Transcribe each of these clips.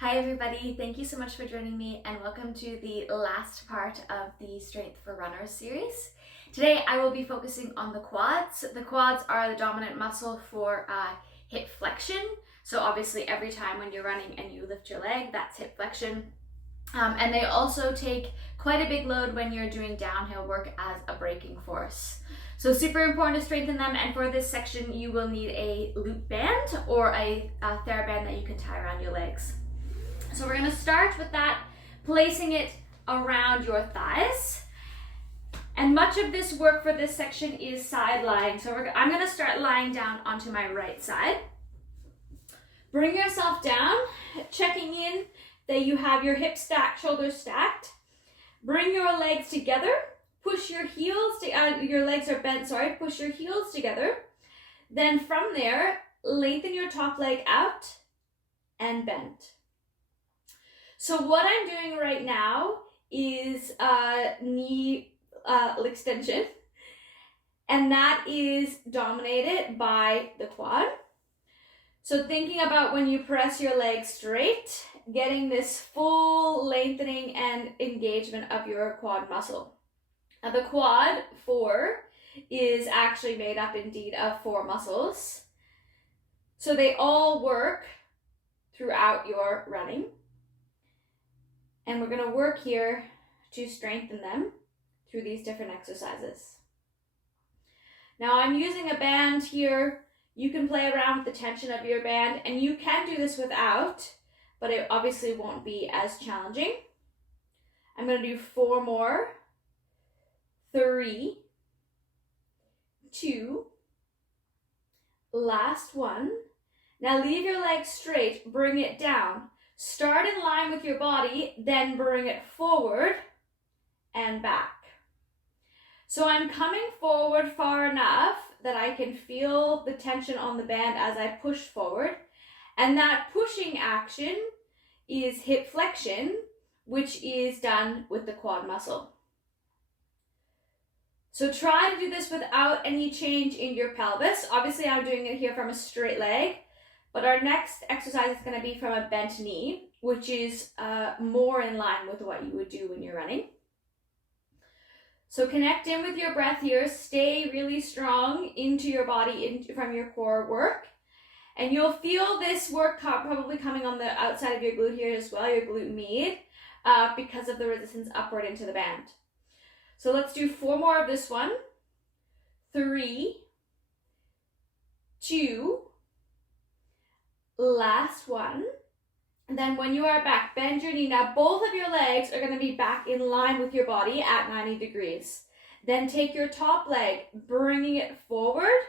Hi everybody, thank you so much for joining me and welcome to the last part of the Strength for Runners series. Today I will be focusing on the quads. The quads are the dominant muscle for hip flexion. So obviously every time when you're running and you lift your leg, that's hip flexion. And they also take quite a big load when you're doing downhill work as a braking force. So super important to strengthen them, and for this section you will need a loop band or a TheraBand that you can tie around your legs. So we're going to start with that, placing it around your thighs. And much of this work for this section is side lying. So I'm going to start lying down onto my right side. Bring yourself down, checking in that you have your hips stacked, shoulders stacked. Bring your legs together. Push your heels, your legs are bent, push your heels together. Then from there, lengthen your top leg out and bend. So what I'm doing right now is knee extension, and that is dominated by the quad. So thinking about when you press your legs straight, getting this full lengthening and engagement of your quad muscle. Now the quad 4 is actually made up indeed of 4 muscles. So they all work throughout your running. And we're going to work here to strengthen them through these different exercises. Now I'm using a band here. You can play around with the tension of your band, and you can do this without, but it obviously won't be as challenging. I'm going to do 4 more. 3, 2, last one. Now leave your legs straight, bring it down. Start in line with your body, then bring it forward and back. So I'm coming forward far enough that I can feel the tension on the band as I push forward. And that pushing action is hip flexion, which is done with the quad muscle. So try to do this without any change in your pelvis. Obviously I'm doing it here from a straight leg. But our next exercise is going to be from a bent knee, which is more in line with what you would do when you're running. So connect in with your breath here. Stay really strong into your body, from your core work. And you'll feel this work probably coming on the outside of your glute here as well, your glute med, because of the resistance upward into the band. So let's do 4 more of this one. 3, 2, last one. And then when you are back, bend your knee. Now both of your legs are going to be back in line with your body at 90 degrees. Then take your top leg, bringing it forward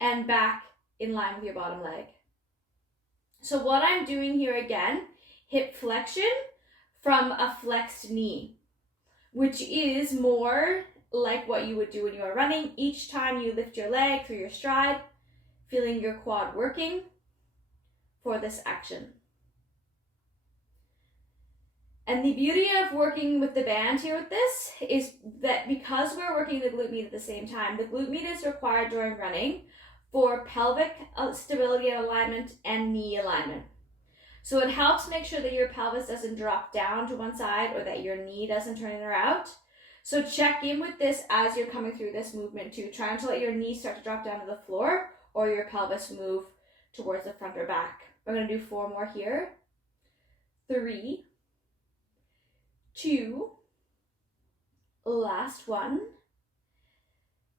and back in line with your bottom leg. So what I'm doing here again, hip flexion from a flexed knee, which is more like what you would do when you are running. Each time you lift your leg through your stride, feeling your quad working for this action. And the beauty of working with the band here with this is that because we're working the glute med at the same time, the glute med is required during running for pelvic stability and alignment and knee alignment. So it helps make sure that your pelvis doesn't drop down to one side or that your knee doesn't turn in or out. So check in with this as you're coming through this movement too. Try not to let your knees start to drop down to the floor or your pelvis move towards the front or back. We're going to do 4 more here. 3, 2, last one.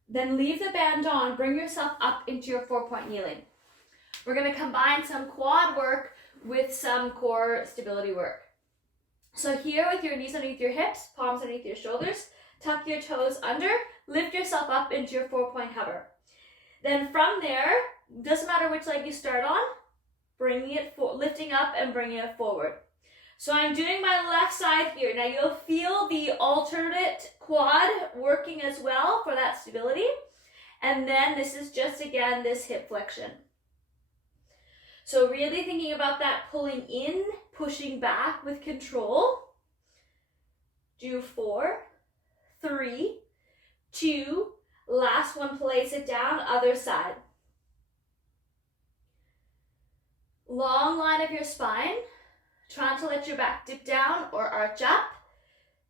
Then leave the band on, bring yourself up into your 4-point kneeling. We're going to combine some quad work with some core stability work. So here with your knees underneath your hips, palms underneath your shoulders, tuck your toes under, lift yourself up into your 4-point hover. Then from there, doesn't matter which leg you start on, bringing it lifting up and bringing it forward. So I'm doing my left side here. Now you'll feel the alternate quad working as well for that stability. And then this is just again this hip flexion. So really thinking about that pulling in, pushing back with control. Do 4, 3, 2, last one, place it down, other side. Long line of your spine. Try not to let your back dip down or arch up.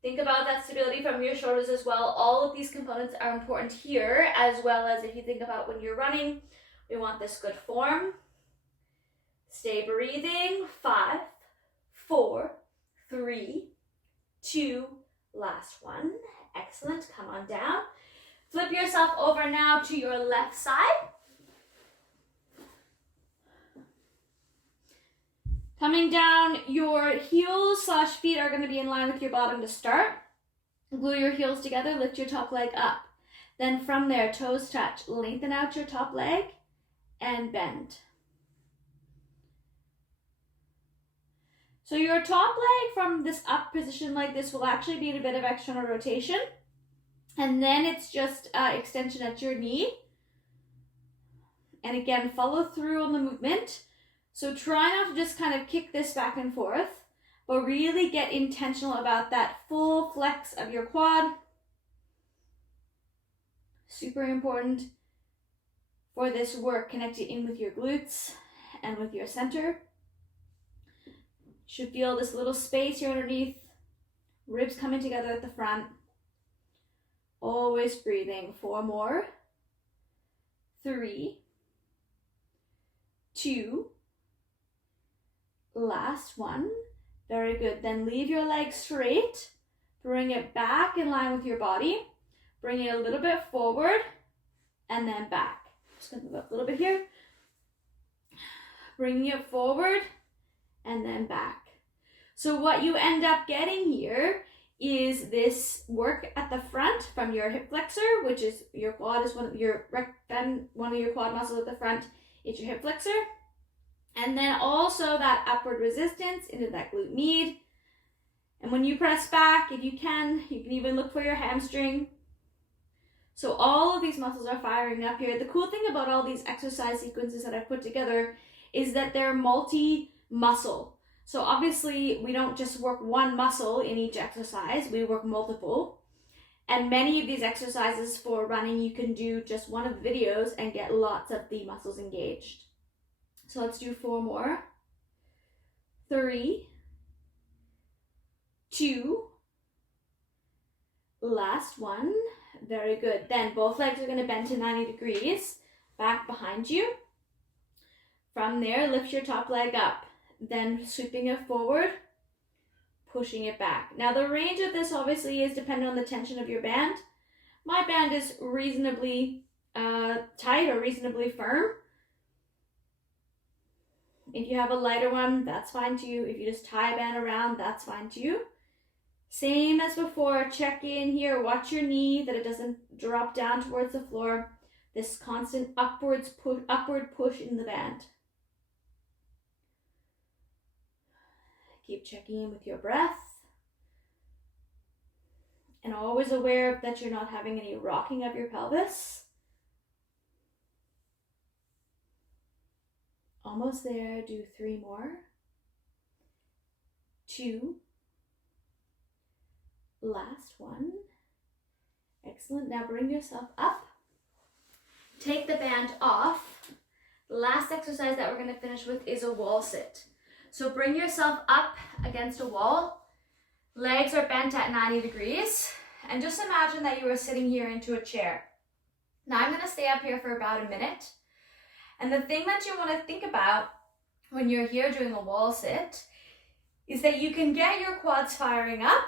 Think about that stability from your shoulders as well. All of these components are important here, as well as if you think about when you're running, we want this good form. Stay breathing. 5, 4, 3, 2, last one. Excellent. Come on down. Flip yourself over now to your left side. Coming down, your heels / feet are going to be in line with your bottom to start. Glue your heels together, lift your top leg up. Then from there, toes touch. Lengthen out your top leg and bend. So your top leg from this up position like this will actually be in a bit of external rotation. And then it's just extension at your knee. And again, follow through on the movement. So try not to just kind of kick this back and forth, but really get intentional about that full flex of your quad. Super important for this work, connecting in with your glutes and with your center. You should feel this little space here underneath, ribs coming together at the front. Always breathing. 4 more. 3, 2, last one. Very good. Then leave your legs straight. Bring it back in line with your body. Bring it a little bit forward and then back. Just going to move up a little bit here. Bringing it forward and then back. So what you end up getting here is this work at the front from your hip flexor, which is your quad is one of your quad muscles at the front. It's your hip flexor. And then also that upward resistance into that glute med. And when you press back, if you can even look for your hamstring. So all of these muscles are firing up here. The cool thing about all these exercise sequences that I've put together is that they're multi-muscle. So obviously we don't just work one muscle in each exercise, we work multiple. And many of these exercises for running, you can do just one of the videos and get lots of the muscles engaged. So let's do 4 more. 3, 2, last one. Very good. Then both legs are going to bend to 90 degrees, back behind you. From there, lift your top leg up, then sweeping it forward, pushing it back. Now the range of this obviously is dependent on the tension of your band. My band is reasonably tight or reasonably firm. If you have a lighter one, that's fine too. If you just tie a band around, that's fine too. Same as before, check in here, watch your knee, that it doesn't drop down towards the floor. This constant upward push in the band. Keep checking in with your breath. And always aware that you're not having any rocking of your pelvis. Almost there, do 3 more. 2. Last one. Excellent. Now bring yourself up. Take the band off. The last exercise that we're going to finish with is a wall sit. So bring yourself up against a wall. Legs are bent at 90 degrees. And just imagine that you are sitting here into a chair. Now I'm going to stay up here for about a minute. And the thing that you want to think about when you're here doing a wall sit is that you can get your quads firing up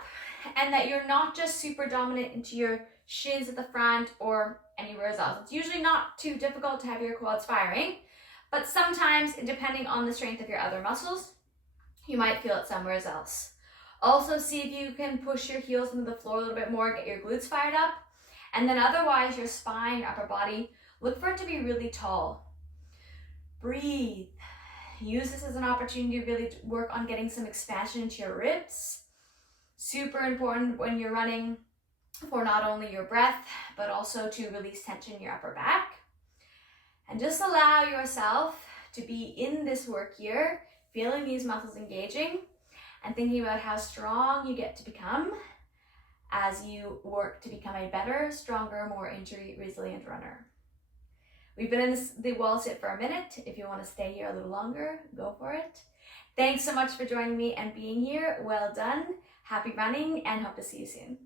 and that you're not just super dominant into your shins at the front or anywhere else. It's usually not too difficult to have your quads firing, but sometimes, depending on the strength of your other muscles, you might feel it somewhere else. Also, see if you can push your heels into the floor a little bit more, get your glutes fired up, and then otherwise your spine, your upper body, look for it to be really tall. Breathe. Use this as an opportunity to really work on getting some expansion into your ribs. Super important when you're running for not only your breath, but also to release tension in your upper back. And just allow yourself to be in this work here, feeling these muscles engaging and thinking about how strong you get to become as you work to become a better, stronger, more injury resilient runner. We've been in the wall sit for a minute. If you want to stay here a little longer, go for it. Thanks so much for joining me and being here. Well done. Happy running and hope to see you soon.